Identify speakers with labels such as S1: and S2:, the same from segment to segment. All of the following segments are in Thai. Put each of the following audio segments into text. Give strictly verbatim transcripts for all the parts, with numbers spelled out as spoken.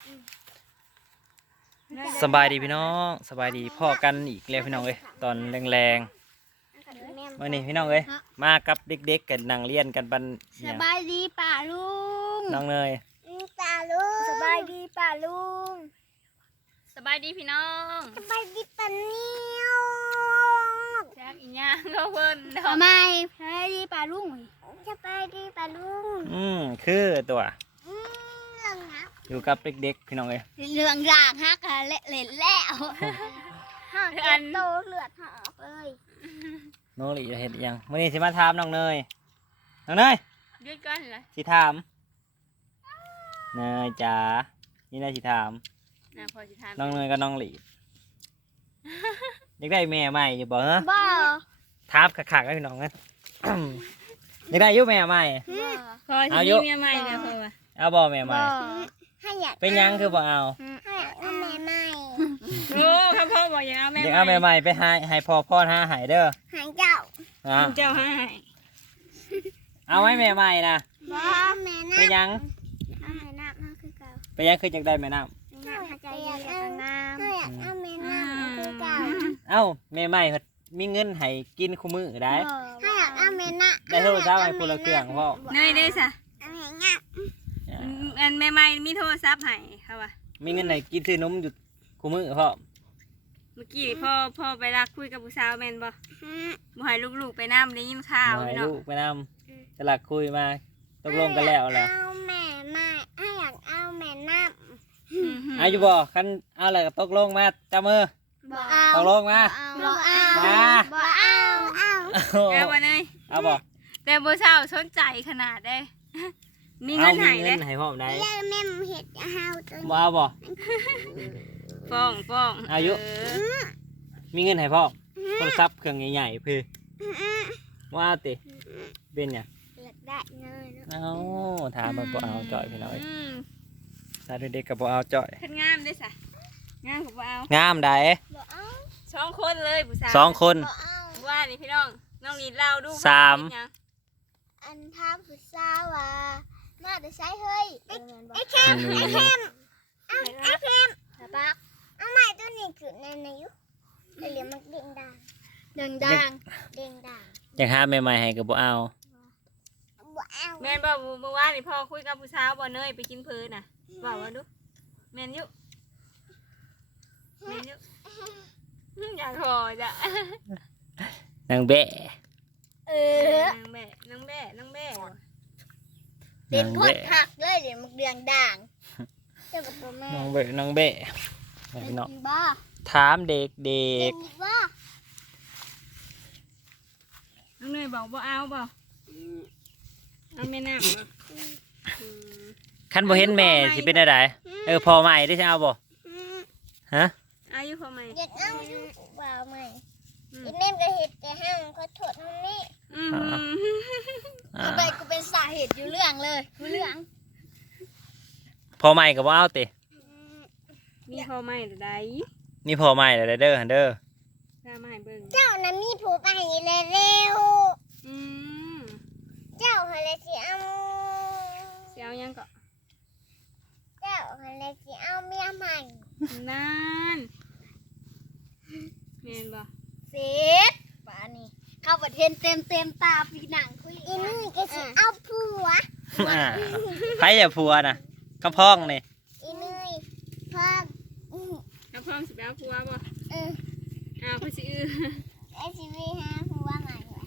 S1: สบายดีพี่น้องสบายดีพ่อกันอีกแล้วพี่น้องเอ้ยตอนแรงๆวันนี้พี่น้องเอ้ยมากับเด็กๆกันนั่งเรียนกันบัน
S2: สบายดีป่าลุง
S1: น้องเนย
S2: ป่าลุงสบายดีป่าลุง
S3: สบายดีพี่น้อง
S2: สบายดีป่านิ้ว
S3: แจ็คอีหยังก็เพิ่น
S2: ทำไมสบายดีป่าลุงสบายดีป่าลุง
S1: อืมคือตัว
S2: อืมเรื่องนะ
S1: อยู่กับเด็กๆพี่น้องเอ้ย
S2: เรื่องรางฮักอะเละเละแล้วฮักอันโตเลือดหอกเลย
S1: น้องหลีเห็นยังวันนี้สิมาถามน้องเนยน้องเนย
S3: ยืดก้อนเลย
S1: สิถามเนยจ๋านี่นายสิถาม
S3: นะพอสิทาน
S1: น้องเนยกับน้องหลีอยากได้แม่ใหม่อยู่บ่ฮะ
S2: บ่
S1: ถามขักๆแล้วพี่น้องนะ อยากได้อยุแม่ใหม่
S2: บ่
S3: พอสิ
S1: เอายุ
S3: มีเมียใหม่แล้วเพิ่นว่า
S1: เอาบ่แม่ใหม่
S2: ให้อยาก
S1: เป็นหยังคือบ่เอา
S2: ให้อยากเอาแม่ใหม่
S3: โอ้ข้าพ่อบอกอย่าเอาแม่
S1: อยากเอาแม่ใหม่ไปให้ให้พ่อพ่อหาใหายเด้อ
S2: หายเจ้า
S1: อ่ะ
S3: เจ้าให้
S1: เอาไว้แม่ใหม่นะ
S2: บ่แม่น้ำ
S1: เป็นหยัง
S2: เอาแม่น้ำมาคือเก่า
S1: เป็นหยังคือจักได้แม่น้
S2: แม่น้ำหายใจดีแล้วก็งามให้อยากเอาแม่น้ำคือเก่า
S1: ำเอ้าแม่ใหม่เพิ่นมีเงินให้กินคู่มื้อได้
S2: ให้อยากเอาแม่น้ำ
S1: ได้โทรศัพท์ให้คนละเครื่องพ่อ
S3: เนยได้ซะ
S2: เอาแม่น้ำ
S3: อันใหม่ๆมีโทรศัพท์ให้เขาว่า
S1: มีเงินให้กินซื้อนมอยู่คู่มื้อพ่อ
S3: เมื่อกี้พ่อพ่อไปรักคุยกับผู้สาวแม่นบ่บ่ให้ลูกๆไปน้ำได้ยินข่าว
S1: ให้
S3: พี่น้อง
S1: ลูกไปนำจะหลักคุยมาตกลงกันแล้วแหละ
S2: เอาแม่ไม่ให้อยากเอาแม่น้
S3: อืม
S1: อายุบ่คันเอาอะไรก็ตกลงมาจับมือ
S2: ำบ่เอา
S1: ตกลงมา
S2: บ่เอา
S1: มา
S2: บ่เอาเอา
S3: เอาบ่เนย
S1: เอาบ่
S3: แต่บ่เช้าสนใจขนาดได้ มีเงินให้
S1: มี
S3: เด้
S1: เงินให้พ่อมได้
S2: เรียกแม่เห็ดเฮาตัว
S1: บ่เอาบ่
S3: ฟ้องฟ้อง
S1: อายุ
S3: เออ
S1: มีเงินให้พ่อโทรศัพท์เครื่องใหญ่ๆพี่ว่าเอาติเป็นหยัง
S2: อยากได้เลยเนาะ
S1: เอาถามมันบ่เอาจ่อยพี่น้อย
S3: อืม
S1: ถ้าเด็กๆก็บ่เอาจ่อย
S3: เพิ่นงามได้ซะงามก็บ่เอา
S1: งามได้
S2: บ่เอา
S3: สองคนเลยผู้สาว
S1: สองคน
S2: บ่เอา
S3: ว่านี่พี่น้องน้องนีดเล่าดู
S1: สาม
S3: เป็นหยัง
S2: อันทำผู้สาวว่ามาแต่ใช้เฮ้ยไอ้ไอ้แคม
S1: อืม
S2: ไอ้แคมเอาไอ้แคมปักเอาใหม่ตัวนี้คือในในยุเดี๋ยวมันเด้งดังเด้งดังเด้งดัง
S1: อยากหาใหม่ๆให้ก็บ่เอา
S2: บ่เอา
S3: แม่นบอกเมื่อวานนี่พ่อคุยกับผู้สาวบ่เนยไปกินเพลินน่ะบอกว่าดูแม่นอยุแม่นอยุอยากขอจ้ะ
S1: นางแบะ
S2: เออ
S3: นางแม่นางแม่นางแม่
S2: เด็ด
S1: นาง
S2: พวด
S1: แบะ
S2: หักเลยเดี๋ยวมันเดืองด่างเจ้ากับตัวแม่
S1: นางแบะนางแบะให้พี่น้อง
S2: เป็นบ้า
S1: ถามเด็ก
S2: เป็นบ้า
S3: น้องเนยบอกบ่เอาบ่เอาแม่น้ำบ่อืม
S1: ๆคันบ่เห็นแม่สิเป็นอะไรเออพอใหม่ได้สิเอาบ่ฮะ
S3: อายุพอไหม
S2: เด็กเอาอยู่บ่าวใหม่อีเน่นก็เห็ดแต่ห้างก็โทษทางนี้
S3: อืม
S2: เอาไปกูเป็นสาเหตุอยู่เรื่องเลยกูเรื่อง
S1: พอใหม่ก็บ่เอาติ
S3: มีพอไหมหรือใด
S1: นี่พอใหม่แล้วเด้อหั่นเด้อ
S3: ถ้ามาให้เบิ่ง
S2: เจ้าน่ะมีผู้ไปเลยเร็ว
S3: อืม
S2: เจ้าอะไรสิเอา
S3: เสียวยังก็
S2: เจ้าอะไรสิเอาเมียใหม่
S3: นานแม่นบ่
S2: เสร็จป่านี่เข้าประเทศเต็มเต็มตาพี่หนังคุยอีนี่ก็สิเอาผัว
S1: อ่าไผอย่าพัวน่ะกำพ้องนี่
S2: อีนี่เพิ่มอือ
S3: แล้วพร้อมสิไปเอาผัวบ่
S2: เออ
S3: อ้าวเพิ่นสิอื้อ
S2: ไอซีวีฮะผัวใหม่ว่ะ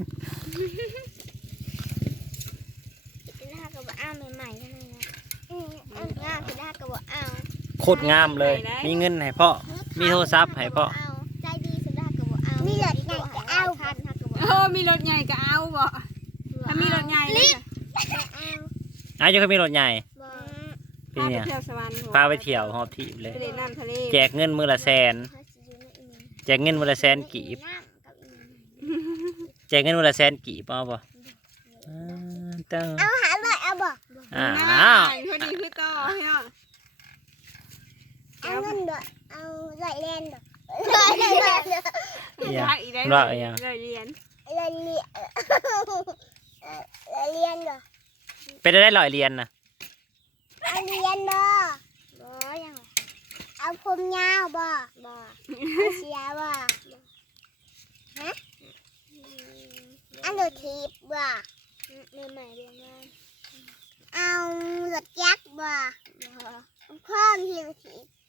S2: พี่หน้าก็บอกอ้าวใหม่ๆเท่านั้นนะอืมอืมหน้าพี่หน้าก็บอกอ้าว
S1: โคตรงามเลย มีเงินให้พ่อ มีโทรศัพท์ให้พ่อ
S2: ใจดีสุดาก็บอกเอามีหลอดใหญ่ก็เอาทันทักก็บอก
S3: โอ้มีรถใหญ่ก็เอาบ่ถ้ามีรถใหญ่เลยจ้ะ
S2: เอา
S1: อายุก็มีรถใหญ่
S2: บอก
S1: ปี
S3: พาไป
S1: เนี้ย
S3: เที่ยวสวรรค์บ่
S1: พาไปเที่ยวหอบถีบเลย
S3: ไปเล่นน้ำทะเล
S1: แจกเงินมือละแสน แจกเงินมือละแสนกีบ แจกเงินมือละแสนกีบเอาบ่อ่าเต้า
S2: เอาหาเลยเอาบอก
S1: อ่า
S3: น่า
S1: อ้าว
S3: พอดีคือต่อพี่น้อง
S2: เอาเงินด้วยเอาเลยเล่นด้วยเลยเล่นด้วย
S1: อย่า
S3: รักอีกได้
S1: รักอีกอย่าง
S3: เลยเรียน
S2: เลยเลี้ยเลยเลี้ยนด้วย
S1: เป็นได้ร้อยเรียนนะ
S2: เอาเลี้ยนด้วยเอาผมยาวบ่บ่เอาเสียบ่ฮะอันดูทีบบ่เรื่องใหม่เรื่องงานเอารถยักษ์บ่เพิ่มทีละที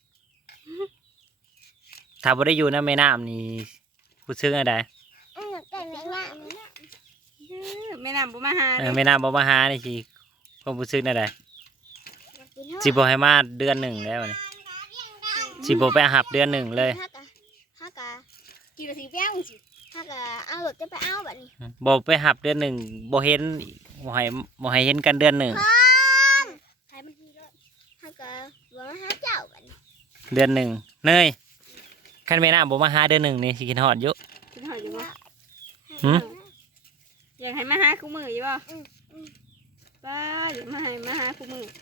S1: ถ้าบ่ได้อยู่ในแม่น้ำนี่ผู้ซึ้งอะไร
S2: อือแต่ไม่ว่า
S3: แม่น้ำบ่มาหา
S1: เอ
S3: เด้
S1: อแม่น้ำบ่มาหานี่สิความผู้ซึ้งอะไรสิบ่ให้มาเดือนหนึ่งแล้วนี่สิบ่ไปหับเดือนหนึ่งเลย
S2: ถ้ากะถ้ากะกี่นาทีแป้งสิถ้ากะเอารถจะไปเอาแบบนี้
S1: บ่ไปหับเดือนหนึ่งบ่เห็นบ่ให้บ่ให้เห็นกันเดือนหนึ่ง
S2: พร้อมใช้มันทีรถถ้ากะว่าหาเจ้าแบบนี้
S1: เดือนหนึ่งเนยคันแม่น้ำบ่มาหาเดือนหนึ่งนี่สิกินฮอดอยู่
S3: คิดหอยอยู่บ่
S1: หืม
S3: อยากให้มาหาคู่มืออยู่บ่ป้าอยากมาให้มาหาคู่มือ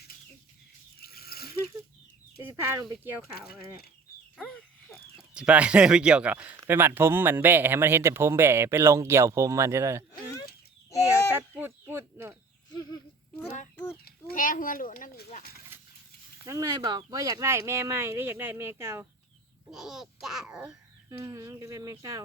S3: จะสิพาลงไปเกี่ยวข้าวอะไร
S1: สิไปเลยไปเกี่ยวกับไปหมัดผมมันแบะให้มันเห็นแต่ผมแบะไปลงเกี่ยวผมมันจะได้
S3: เกี่ยวตัดปุดปุดหน่อย
S2: แค่หัวหลวงน้ำอีกละ
S3: น้องเนยบอกว่าอยากได้แม่ใหม่หรืออยากได้แม่เก่า
S2: แม่เจ้า
S3: อือหืออยากได้แม่เก่า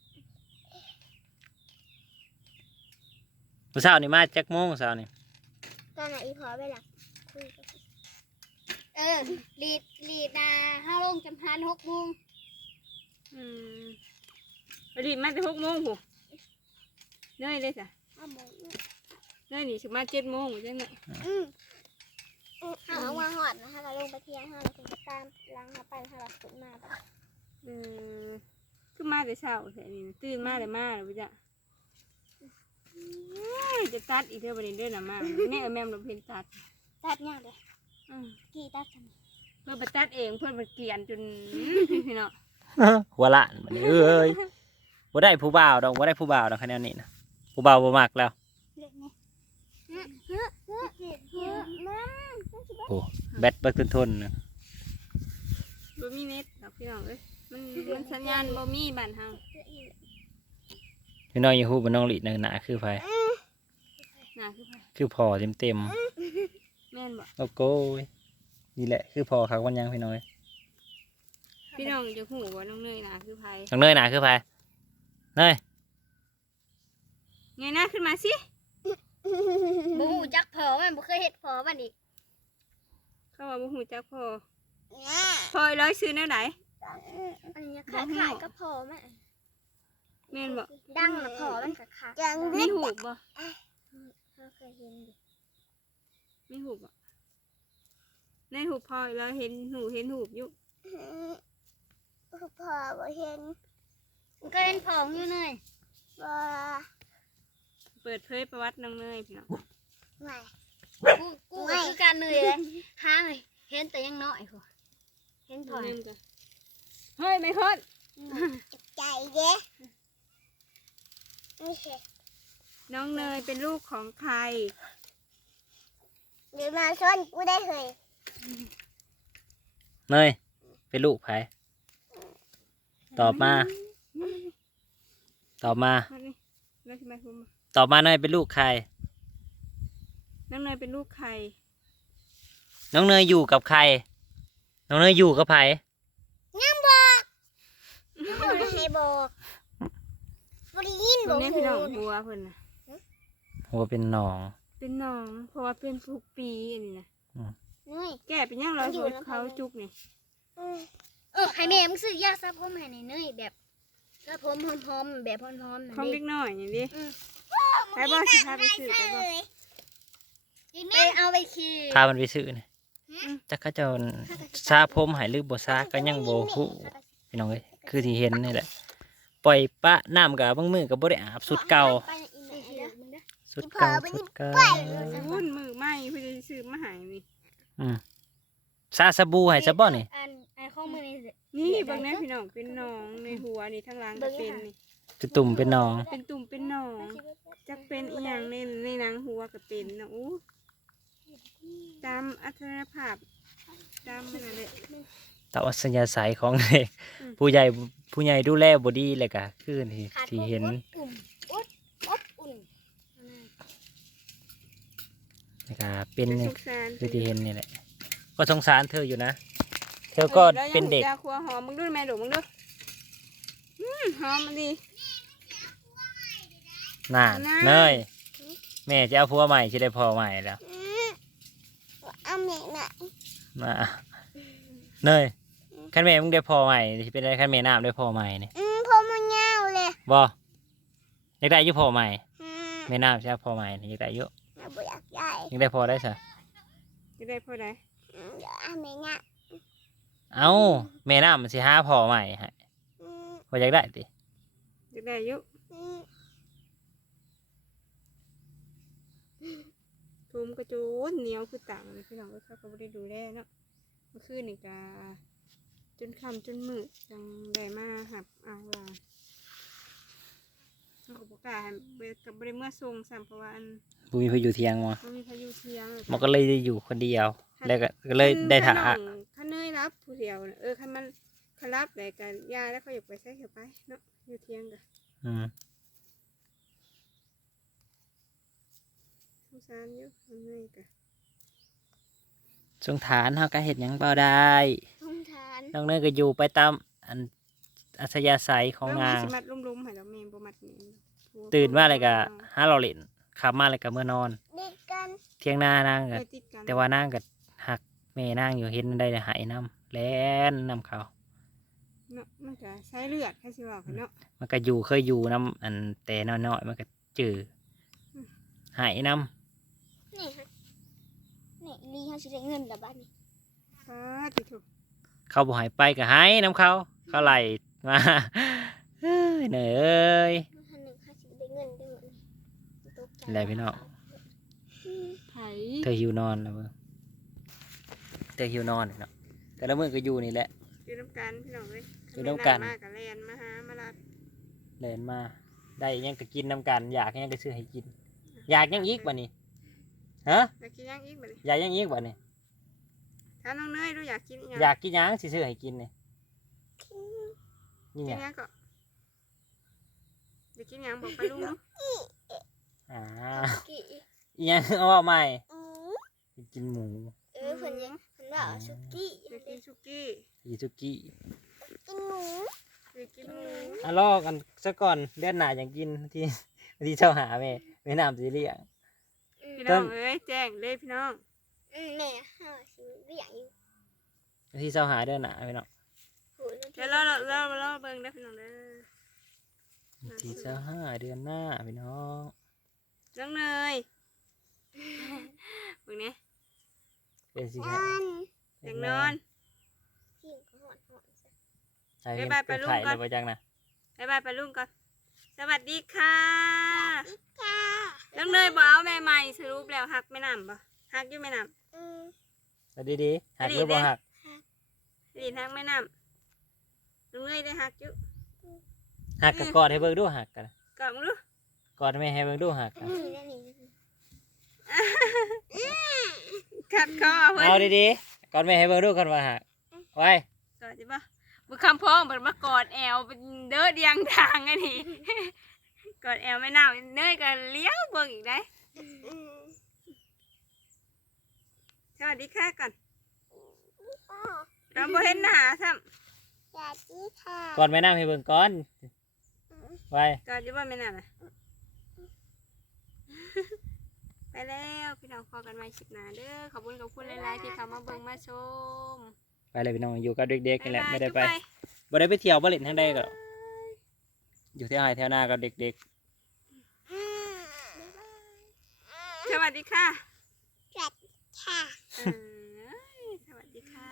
S1: ผู้สาวนี่มาจักโมงสาวนี่
S2: ตอนไหนอีพอไปหลักคุยกันเออลีดลีดนาห้าลงจำพันหกโมง
S3: อืมอดีตมาแต่หกโมงผู้เนยเลยจ้ะ
S2: ห้าโมง
S3: เนยนี่ถึงมาเจ็ดโมงใช่ไหม
S2: อืมห้าเอามาหอดนะถ้าเราลงไปเที่ยงห้าเราถึงจะตามล้างเขาไปถ้าเราขึ้นมาแบบ
S3: เออคือมาแต่เช้าแถวนี้นะตื่นมาแต่มาหรือเปล่าจะตัดอีกเท่าประเด็นเด้อนะมาแม่เออแม่เราเพิ่นตัด
S2: ตัดยากเลย
S3: อืม
S2: กี่ตัดทำไม
S3: เพื่อไปตัดเองเพื่อนไปเกลียนจนพี่เนาะ
S1: หัวละบัดนี้เอ้ยบ่ได้ผู้บ่าวดอกบ่ได้ผู้บ่าวดอกคะแนนนี้นะผู้บ่าวบ่มักแล้ว
S2: เด็กไงเฮ้ยเฮ้ยเฮ้ยเฮ้ยน้ำ
S1: โอ้แบตเบิกทนๆนะ
S3: บ่มีเน็ตดอกพี่น้องเอ้ยมันมันสัญญาณบ่มีบ้านเฮา
S1: พี่น้องอย่าฮู้บ่น้องลิหนาคือไผ
S3: น่าคือไผ
S1: คือพ่อเต็ม
S3: แม่นบ่
S1: ๆโอ้โก้ยนี่แหละคือพ่อคักวันยังพี่น้อย
S3: พี่น้องจะฮู้ว่าน้องเนยน่าคือไผ
S1: น้องเนยหนาคือไผเนย
S3: ไงหน้าขึ้นมาสิ
S2: บูจักเผอมันบ่เคยเห็ดเผอมันอีก
S3: เขาว่าบ่ฮู้จักพ่อพ่อร้อยซื้อแนวไหน
S2: อันนี้ขายขายก็เผอมัน
S3: แม่นบ่
S2: ดังนะเผอมันขาขาจัง
S3: มีหูบบ่
S2: เขาเคยเห็นดิ
S3: มีหูบบ่ในหูพ่อร้อยเห็นหูเห็นหูบอยู่
S2: เผอบ่เห็นมันก็เห็นผองอยู่เลยบ่
S3: เปิดเผยประวัติน้องเนยพี่น้อง
S2: ไม่กูกูก็คือการเหนื่อยเลยหาเลยเห็นแต่ยังน้อยพอเห็นพอ
S3: เนยมันก็เฮ้ยไม่คน
S2: ใจเด้ไม่ใช่
S3: น้องเนยเป็นลูกของใคร
S2: เดี๋ยวมาชนกูได้เลย
S1: เนยเป็นลูกไผตอบมา ตอบมา
S3: มานี่แล้วทำไมคุณมา
S1: ตอบมาเนยเป็นลูกใคร
S3: น้องเนยเป็นลูกใคร
S1: น้องเนยอยู่กับใคร น้องเนยอยู่กับไผ
S2: ยังบอกยังให้บอกบริยิน
S3: ค
S2: บอน ก
S3: นี้พี่น้องบัวเพิ่นน่ะ
S1: หัวเป็นหนอง
S3: เป็นน้องเพราะว่าเป็นทุกปีอันนี้นะ
S2: นี่
S3: แก่เป็นยังร้อยสวยเขาจุกนี่
S2: เออให้แม่มึงซื้อยาสระผมให้หน่อยเนยแบบสระผมหอมๆแบบหอมๆ
S3: ของ
S2: นั่น
S3: เล็
S2: ดิ
S3: กน้อยอย่างนี้ไปบ่สิพาไปซื้อไปบ่
S2: ไปเอาไปขี่
S1: พามันไปซื้อนี่จักเขาเจ้าซาผมใหายหรือบ่ซาก็ยังบ่ฮู้พี่น้องเอ้ยคือที่เห็นนี่แหละ ปล่อยปะน้ำกับบางมือกับบ่ได้อาบสุดเก่า
S2: ไปอีแม่เด้อ
S1: สุดเก่าสุดเก่า
S3: วุ่นมือไหมเพื่อจะซื้อมาใหายนี่
S1: อืมซาสบู่ให้ซะบ่นี่
S2: อันอันข้อมือนี่
S3: นี่บางแนี้พี่น้องเป็นน้องในหัวนี่ทั้งหลังก็เป็นนี่
S1: คือตุ่มเป็นหนอง
S3: เป็นตุ่มเป็นหนองจักเป็นอีหยังในในหนังหัวก็เป็นนะอู้ตามอัตราภาพตามมันนั่นแหละ
S1: ตามอัธยาศัยของเด็กผู้ใหญ่ผู้ใหญ่ดูแลบ่ดีเลยก็คือที่ที่เห็น
S2: อุ่นอบอบอุ่น
S1: นี่ก็เป็น
S3: เป็น
S1: นี่
S3: สงสาร
S1: คือที่เห็นนี่แหละก็สงสารเธออยู่นะเธอก็
S3: แล้วยัง
S1: เป็นเด็ก
S3: จะครัวหอมมึงดูแม่ดูมึงดูอืมหอมมันดี
S1: น่า
S3: น่า
S1: เนยแม่จะเอาผัวใหม่สิได้พ่อใหม่แล้ว
S2: อืมเอาแม่มา
S1: น่ะเนยคันแม่มึงได้พ่อใหม่สิเป็นอะไรคันแม่น้ำได้พ่อใหม่นี่
S2: อืมพอมันยาวเลย
S1: บ่อยากได้อยู่พ่อใหม่
S2: อืม
S1: แม่น้ำสิเอาพ่อใหม่นี่อยากได้อยู่
S2: เราบ่อยากได้
S1: อยากได้พ่อได้ซะ
S3: จะได้พอได้
S2: อืมเดี๋ยวเอาแม่นะ
S1: เอ้าแม่น้ำมันสิหาพ่อใหม่ให้
S2: อืม
S1: บ่อยากได้ติ
S3: จะได้อยุ
S2: อืม
S3: ทุมกระจูนเหนียวคือต่างเลยพี่น้องก็เขาก็ไม่ได้ดูแลเนาะเมื่อคืนนี่ก็จนค่ำจนมืดจังได้มาหับเอาว่าเขาก็บอกกล้าให้เบิดกับบริเมื่อทรงซ้ำเพราะว่าอัน
S1: บ่มีพายุเที่ยงบ่
S3: มันมีพายุเทียง
S1: มันก็เลยได้อยู่คนเดียว แล้วก็ก็เลยได้ถ่า
S3: ข้าเนยรับผู้เดียวน่ะเออคันมันเขารับแต่กันยาแล้วเขาอยากไปใช้เขาไปเนาะอยู่เทียงกัน
S1: อืม
S3: สงสารอยู่ข้างในกัน
S1: สงฐานเฮาก็เฮ็ดหยังบ่ได้
S2: สงสาร
S1: น้องเนยก็อยู่ไปตามอันอัธยาศัยของนาง
S3: สิมัดลุ่มๆให้เราเมนบ่มัดเมน
S1: ตื่นมาเลยก็หาเราเล่นขับมาเลยก็เมื่อนอน
S2: เด็กกัน
S1: เที่ยงหน้านางก็
S3: ไปติดกัน
S1: แต่ว่านางก็หักแม่นางอยู่เห็นได้หายน้ำแล่นน้ำเขา
S3: เนาะมันก็ใช้เลือดแค่สิว่ากันเนาะ
S1: มันก็อยู่เคยอยู่น้ำอันแต่น้อยๆมันก็จืดหายน้
S2: นี่ฮะนี่ลีเขาสิได้เงินแต่บ้านนี้
S3: ป้าติถูก
S1: ำเขาบ่ใหายไปก็หายน้ำเขาเขาไล่มา เอ้ยเหนื่อยเอ้ย
S2: ท่านหนึ่งเขาสิได้เงินได้หมดตกใจ
S1: อะไรพี่น้อง
S2: อืม
S3: ไผ่
S1: เธอหิวนอนแล้วเบิ่งเธอหิวนอนเนาะแต่ละมื้อก็อยู่นี่แหละ
S3: อยู่น้ำกันพี่น้องเลย
S1: อยู่น้ำกัน
S3: มากกับแลนมาหามาลัด
S1: เดินมาได้หยังก็กินน้ำกัน อยากหยังก็ซื้อให้กิน อยากหยังอีกบ่นี่ฮะ
S3: อยากกินย่างอีกบ่เลย
S1: อยากหยังอีกบ่นี่
S3: ถ้าน้องเนยรู้อยากกินอีก
S1: อยากกินหยังสิซื้อให้กินนี่นี่
S3: กิน
S1: เนี่ย
S3: ย่างก็อยากกินย่างบอกไปลุงเนาะ
S1: อ่า
S2: กี่
S1: อีหยังเอาว่าใหม่
S2: อืม
S1: กินหมู
S2: เออคนยังคนว่าเอาสุกี้
S3: อยากกินสุกี้
S1: กินซุกี้
S2: กินหมู
S3: อยากกินหมู
S1: อ่ะลอกกันซะก่อนเดือนหน้าอย่างกินที่ที่เจ้าหาแม่แม่น้ำสิเลี้ยง
S3: พี่น้องเอ้ยแจ้งเลยพี่น้อง
S2: อืมแม่ห้าสิเรียกอยู่
S1: ที่เจ้าหาเดือนหน้าพี่น้อง
S2: โหแล้ว
S3: เดี๋ยวเราเราเราเราเบิ่งได้อพี่น้องเด้อ
S1: ที่เจ้าหาเดือนหน้าพี่น้อง
S3: น้องเนยเบิ่งนี้
S1: เป็นสิ
S2: น
S1: ฮะ
S2: อน
S3: อยากนอน
S2: เที่ยงก็หอดหอดซะ
S1: ใช่เป็น
S3: บ๊ายบาย
S1: เป็น
S3: ไปลูก
S1: ไข่
S3: ก่อน
S1: เลยบ่จังนะ
S3: บ๊ายบายไปลุงก่อนสวัสดีค่ะ
S2: ค่ะ
S3: น้องเนยบอกเอาแม่ใหม่สรุปแล้วหักแม่น้ำบ่หักอยู่แม่น้
S2: อืม
S1: แล้วดีๆหักหรือบ่หัก
S3: ำดีหักแม่น้ำน้องเนยได้หักอยู่
S1: หักกับกอดให้เบิ่งดูหักกัน
S3: กอดมึงดู
S1: กอดแม่ให้เบิ่งดูหักกัน
S2: นี่นั่นนี่
S3: ขัดคอเพิ่น
S1: เอาดีๆกอดแม่ให้เบิ่งดูกันว่าหักไว้
S3: กอดจิบ่บุคำพ้องเพิ่นมากอดแอวเป็นเด้อเดียงทางอันนี้ กอดแอวแม่น้ำเนยก็เลี้ยวเบิ่งอีกได้
S2: อืม
S3: สวัสดีค่ะก่อน
S2: อ๋อ
S3: เราบ่เห็นหน้าซ้ำ
S2: สวัสดีค่ะ
S1: กอดแม่น้ำให้เบิ่งก่อนไว้
S3: กอดจิบ่แม่น้ำน่ะ ไปแล้วพี่น้องพอกันใหม่คลิปหน้าเด้อขอบคุณขอบคุณหลายๆที่เข้ามาเบิ่งมาชม
S1: ไปเลยพี่น้องอยู่กับเด็กๆนี่แหละไม่ได้ไป
S3: บ๊ายบาย
S1: บ่ได้ไปเที่ยวบ่เล่นทางใดก็อยู่ที่ไร่แถวหน้ากับเด็ก
S2: อืม
S3: สวัสดีค่ะ
S2: สวัสดีค่ะ
S3: เออ